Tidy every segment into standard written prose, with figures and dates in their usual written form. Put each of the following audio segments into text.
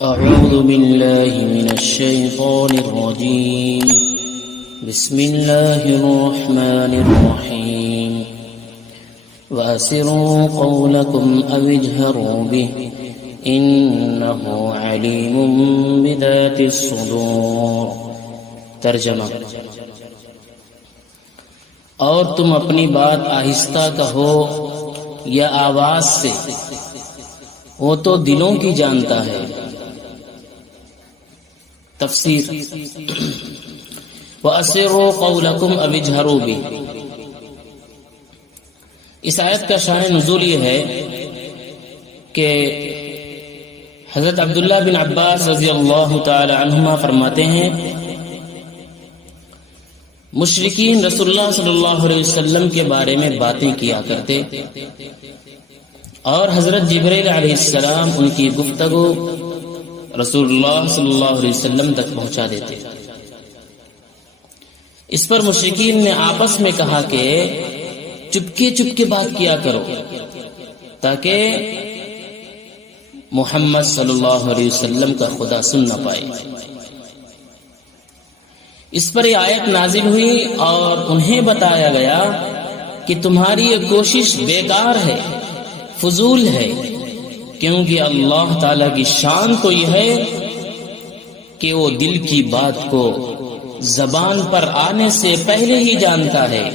أعوذ بالله من الشيطان الرجيم. بسم الله الرحمن الرحيم. وأسروا قولكم أو اجهروا به إنه عليم بذات الصدور. ترجمہ: اور تم اپنی بات آہستہ کہو یا آواز سے، وہ تو دلوں کی جانتا ہے. تفسیر: وَأَسِرُّوا قَوْلَكُمْ أَوِ اجْهَرُوا بِهِ. اس آیت کا شان نزول یہ ہے کہ حضرت عبداللہ بن عباس رضی اللہ تعالی عنہما فرماتے ہیں، مشرکین رسول اللہ صلی اللہ علیہ وسلم کے بارے میں باتیں کیا کرتے اور حضرت جبرائیل علیہ السلام ان کی گفتگو رسول اللہ صلی اللہ علیہ وسلم تک پہنچا دیتے. اس پر مشرکین نے آپس میں کہا کہ چپکے چپکے بات کیا کرو تاکہ محمد صلی اللہ علیہ وسلم کا خدا سن نہ پائے. اس پر یہ آیت نازل ہوئی اور انہیں بتایا گیا کہ تمہاری یہ کوشش بیکار ہے، فضول ہے، کیونکہ اللہ تعالی کی شان تو یہ ہے کہ وہ دل کی بات کو زبان پر آنے سے پہلے ہی جانتا ہے،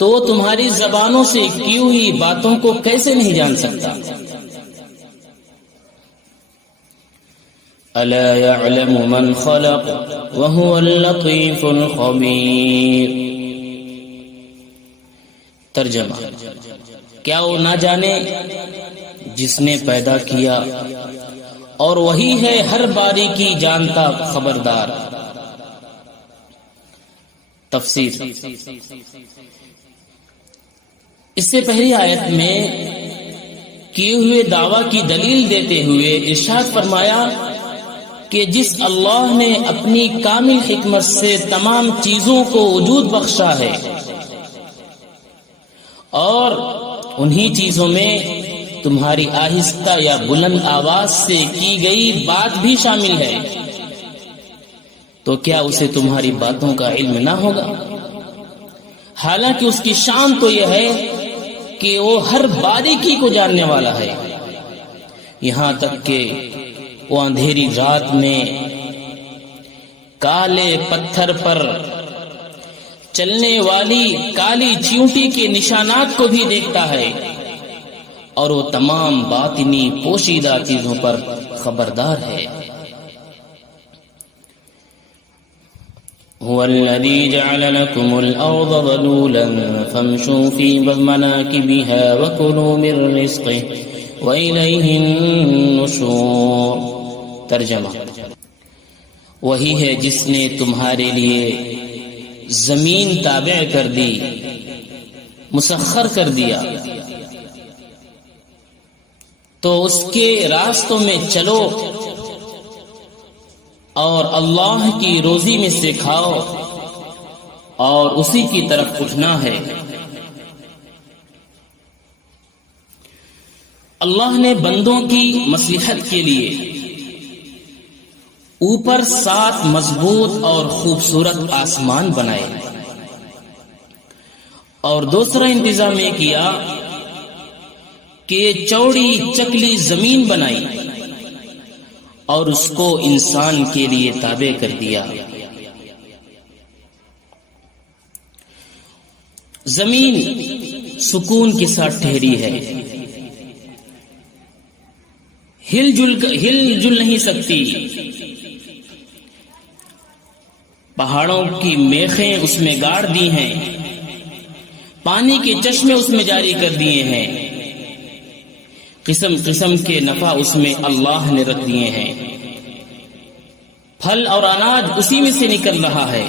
تو وہ تمہاری زبانوں سے کی ہوئی باتوں کو کیسے نہیں جان سکتا. الا يعلم من خلق وهو اللطيف الخبير. ترجمہ: کیا وہ نہ جانے جس نے پیدا کیا اور وہی ہے ہر باریکی جانتا خبردار. تفسیر: اس سے پہلی آیت میں کیے ہوئے دعویٰ کی دلیل دیتے ہوئے ارشاد فرمایا کہ جس اللہ نے اپنی کامل حکمت سے تمام چیزوں کو وجود بخشا ہے اور انہی چیزوں میں تمہاری آہستہ یا بلند آواز سے کی گئی بات بھی شامل ہے، تو کیا اسے تمہاری باتوں کا علم نہ ہوگا؟ حالانکہ اس کی شان تو یہ ہے کہ وہ ہر باریکی کو جاننے والا ہے، یہاں تک کہ وہ اندھیری رات میں کالے پتھر پر چلنے والی کالی چیونٹی کے نشانات کو بھی دیکھتا ہے اور وہ تمام باطنی پوشیدہ چیزوں پر خبردار ہے. هو الذي جعل لكم الأرض ذلولا فامشوا في مناكبها وكلوا من رزقه وإليه النشور. ترجمہ: وہی ہے جس نے تمہارے لیے زمین تابع کر دی، مسخر کر دیا، تو اس کے راستوں میں چلو اور اللہ کی روزی میں سے کھاؤ اور اسی کی طرف اٹھنا ہے. اللہ نے بندوں کی مصلحت کے لیے اوپر 7 مضبوط اور خوبصورت آسمان بنائے اور دوسرا انتظام یہ کیا کہ چوڑی چکلی زمین بنائی اور اس کو انسان کے لیے تابع کر دیا. زمین سکون کے ساتھ ٹھہری ہے، ہل جل نہیں سکتی، پہاڑوں کی میخیں اس میں گاڑ دی ہیں، پانی کے چشمے اس میں جاری کر دیے ہیں، قسم قسم کے نفع اس میں اللہ نے رکھ دیے ہیں، پھل اور اناج اسی میں سے نکل رہا ہے.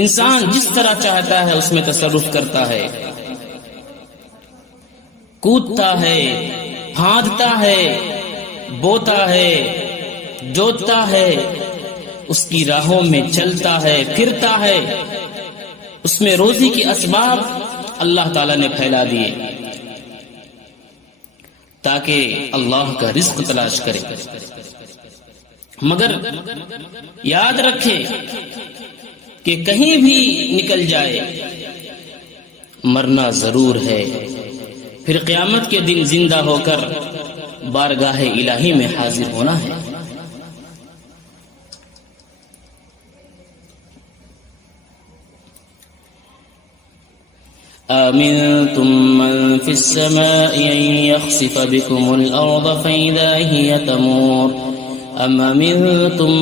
انسان جس طرح چاہتا ہے اس میں تصرف کرتا ہے، کودتا ہے، پھاندتا ہے، بوتا ہے، جوتتا ہے، اس کی راہوں میں چلتا ہے، پھرتا ہے. اس میں روزی کے اسباب اللہ تعالی نے پھیلا دیے. تاکہ اللہ کا رزق تلاش کرے، مگر یاد رکھے کہ کہیں بھی نکل جائے مرنا ضرور ہے، پھر قیامت کے دن زندہ ہو کر بارگاہ الہی میں حاضر ہونا ہے۔ آمنتم من في السماء أن يخسف بكم الأرض فإذا هي تمور أم أمنتم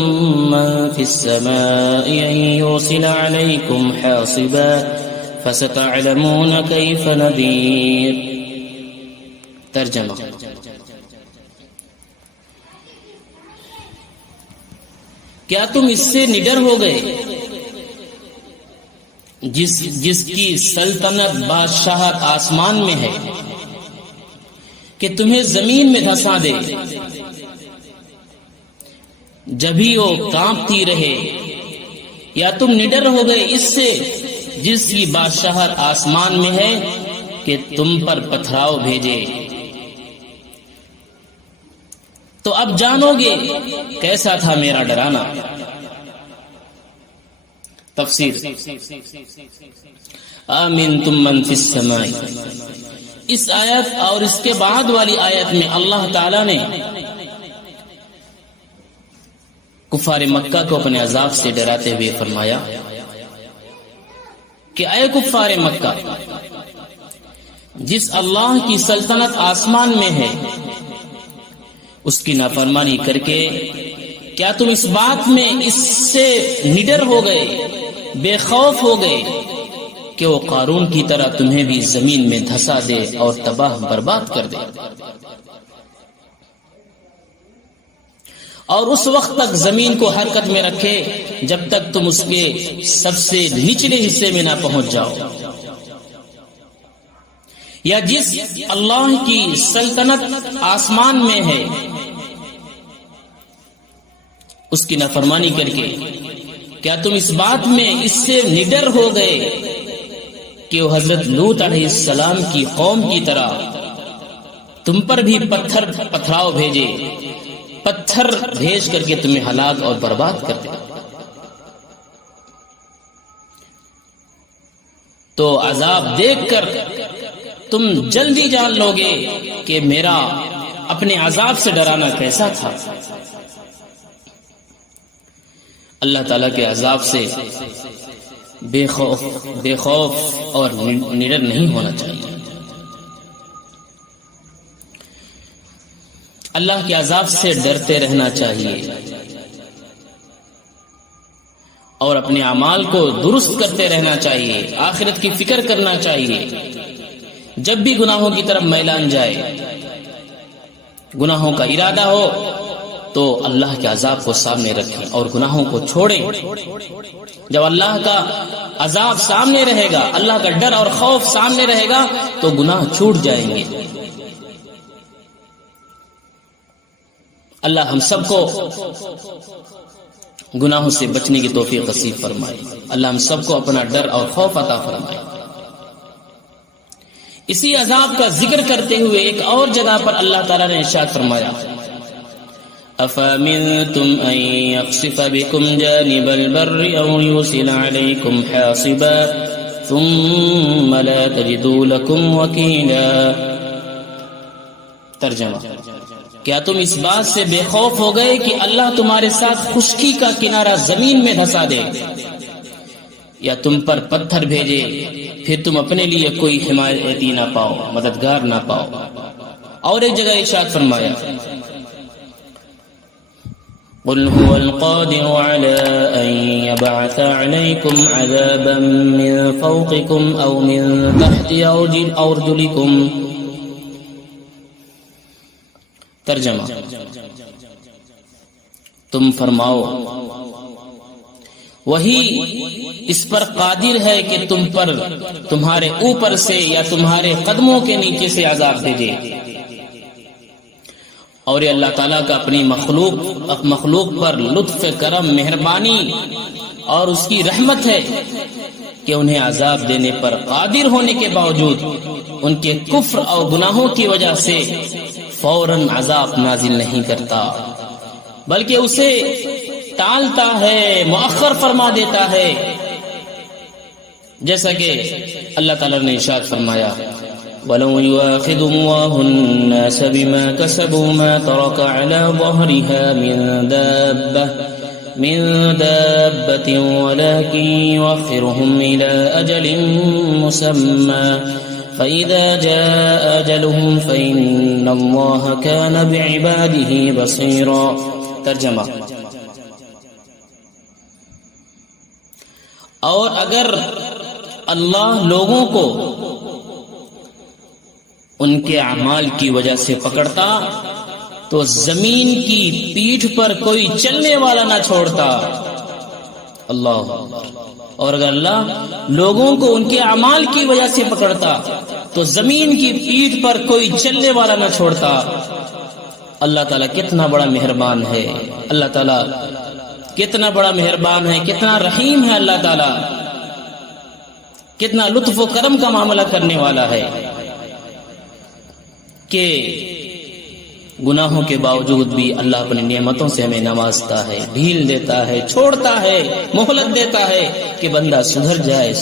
من في السماء أن يرسل عليكم حاصبا فستعلمون كيف نذير۔ ترجمہ: کیا تم اس سے نڈر ہو گئے جس کی سلطنت بادشاہت آسمان میں ہے کہ تمہیں زمین میں دھسا دے، جبھی وہ کانپتی رہے؟ یا تم نڈر ہو گئے اس سے جس کی بادشاہت آسمان میں ہے کہ تم پر پتھراؤ بھیجے؟ تو اب جانو گے کیسا تھا میرا ڈرانا۔ تفسیر: آمنتم من فی السماء، اس آیت اور اس کے بعد والی آیت میں اللہ تعالی نے کفار مکہ کو اپنے عذاب سے ڈراتے ہوئے فرمایا کہ اے کفار مکہ، جس اللہ کی سلطنت آسمان میں ہے اس کی نافرمانی کر کے کیا تم اس بات میں اس سے نڈر ہو گئے، بے خوف ہو گئے کہ وہ قارون کی طرح تمہیں بھی زمین میں دھسا دے اور تباہ برباد کر دے، اور اس وقت تک زمین کو حرکت میں رکھے جب تک تم اس کے سب سے نچلے حصے میں نہ پہنچ جاؤ؟ یا جس اللہ کی سلطنت آسمان میں ہے اس کی نافرمانی کر کے کیا تم اس بات میں اس سے نڈر ہو گئے کہ وہ حضرت لوط علیہ السلام کی قوم کی طرح تم پر بھی پتھراؤ بھیجے، پتھر بھیج کر کے تمہیں ہلاک اور برباد کر دے؟ تو عذاب دیکھ کر تم جلدی جان لو گے کہ میرا اپنے عذاب سے ڈرانا کیسا تھا۔ اللہ تعالیٰ کے عذاب سے بے خوف اور نڈر نہیں ہونا چاہیے۔ اللہ کے عذاب سے ڈرتے رہنا چاہیے اور اپنے اعمال کو درست کرتے رہنا چاہیے، آخرت کی فکر کرنا چاہیے۔ جب بھی گناہوں کی طرف میلان جائے، گناہوں کا ارادہ ہو تو اللہ کے عذاب کو سامنے رکھیں اور گناہوں کو چھوڑیں۔ جب اللہ کا عذاب سامنے رہے گا، اللہ کا ڈر اور خوف سامنے رہے گا تو گناہ چھوٹ جائیں گے۔ اللہ ہم سب کو گناہوں سے بچنے کی توفیق نصیب فرمائے۔ اللہ ہم سب کو اپنا ڈر اور خوف عطا فرمائے۔ اسی عذاب کا ذکر کرتے ہوئے ایک اور جگہ پر اللہ تعالیٰ نے ارشاد فرمایا: أَفَأَمِنْتُمْ أَنْ يَخْسِفَ بِكُمْ جَانِبَ الْبَرِّ أَوْ يُرْسِلَ عَلَيْكُمْ حَاصِبًا ثُمَّ لَا تَجِدُوا لَكُمْ وَكِيلًا۔ ترجمہ: کیا تم اس بات سے بے خوف ہو گئے کہ اللہ تمہارے ساتھ خشکی کا کنارہ زمین میں دھسا دے یا تم پر پتھر بھیجے، پھر تم اپنے لیے کوئی حمایتی نہ پاؤ، مددگار نہ پاؤ؟ اور ایک جگہ ارشاد فرمایا: قل هو القادر على أن يبعث عليكم عذابا من فوقكم أو من تحت أرجلكم۔ ترجمہ: تم فرماؤ وہی اس پر قادر ہے کہ تم پر تمہارے اوپر سے یا تمہارے قدموں کے نیچے سے عذاب بھیجے، اور یہ اللہ تعالیٰ کا اپنی مخلوق پر لطف کرم مہربانی اور اس کی رحمت ہے کہ انہیں عذاب دینے پر قادر ہونے کے باوجود ان کے کفر اور گناہوں کی وجہ سے فوراً عذاب نازل نہیں کرتا، بلکہ اسے ٹالتا ہے، مؤخر فرما دیتا ہے، جیسا کہ اللہ تعالیٰ نے ارشاد فرمایا وَلَوْ يُؤَاخِذُ اللَّهُ النَّاسَ بِمَا كَسَبُوا مَا تَرَكَ عَلَى ظَهْرِهَا من دابة ولكن يؤخرهم إلى أجل مسمى فإذا جاء أجلهم فإن الله كان بعباده بصيرا۔ ترجمہ: اور اگر اللہ لوگوں کو ان کے اعمال کی وجہ سے پکڑتا تو زمین کی پیٹھ پر کوئی چلنے والا نہ چھوڑتا۔ اللہ، اور اگر اللہ لوگوں کو ان کے اعمال کی وجہ سے پکڑتا تو زمین کی پیٹھ پر کوئی چلنے والا نہ چھوڑتا۔ اللہ تعالیٰ کتنا بڑا مہربان ہے، اللہ تعالیٰ کتنا بڑا مہربان ہے، کتنا رحیم ہے، اللہ تعالیٰ کتنا لطف و کرم کا معاملہ کرنے والا ہے کہ گناہوں کے باوجود بھی اللہ اپنی نعمتوں سے ہمیں نوازتا ہے، ڈھیل دیتا ہے، چھوڑتا ہے، مہلت دیتا ہے کہ بندہ سدھر جائے۔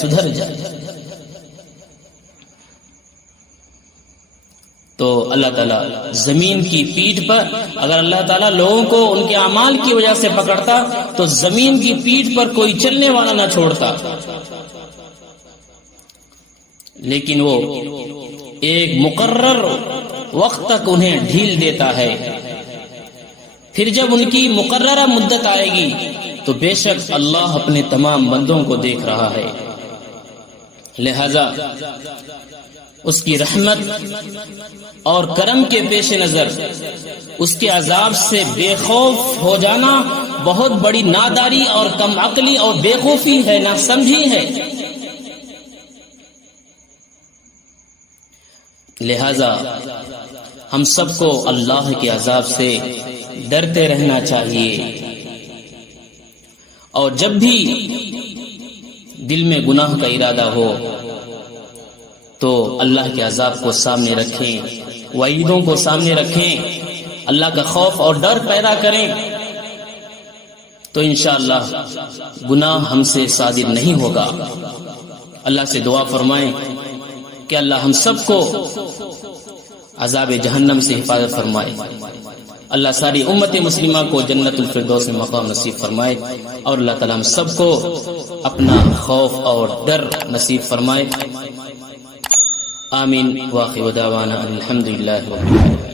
تو اللہ تعالیٰ زمین کی پیٹھ پر، اگر اللہ تعالیٰ لوگوں کو ان کے اعمال کی وجہ سے پکڑتا تو زمین کی پیٹھ پر کوئی چلنے والا نہ چھوڑتا، لیکن وہ ایک مقرر وقت تک انہیں ڈھیل دیتا ہے، پھر جب ان کی مقررہ مدت آئے گی تو بے شک اللہ اپنے تمام بندوں کو دیکھ رہا ہے، لہذا اس کی رحمت اور کرم کے پیش نظر اس کے عذاب سے بے خوف ہو جانا بہت بڑی ناداری اور کم عقلی اور بے خوفی ہے، ناسمجھی ہے۔ لہذا ہم سب کو اللہ کے عذاب سے ڈرتے رہنا چاہیے، اور جب بھی دل میں گناہ کا ارادہ ہو تو اللہ کے عذاب کو سامنے رکھیں، وعیدوں کو سامنے رکھیں، اللہ کا خوف اور ڈر پیدا کریں، تو انشاءاللہ گناہ ہم سے صادر نہیں ہوگا۔ اللہ سے دعا فرمائیں کہ اللہ ہم سب کو عذاب جہنم سے حفاظت فرمائے، اللہ ساری امت مسلمہ کو جنت الفردوس میں مقام نصیب فرمائے، اور اللہ تعالی ہم سب کو اپنا خوف اور ڈر نصیب فرمائے۔ آمین۔ واخر دعوانا الحمدللہ رب العالمین۔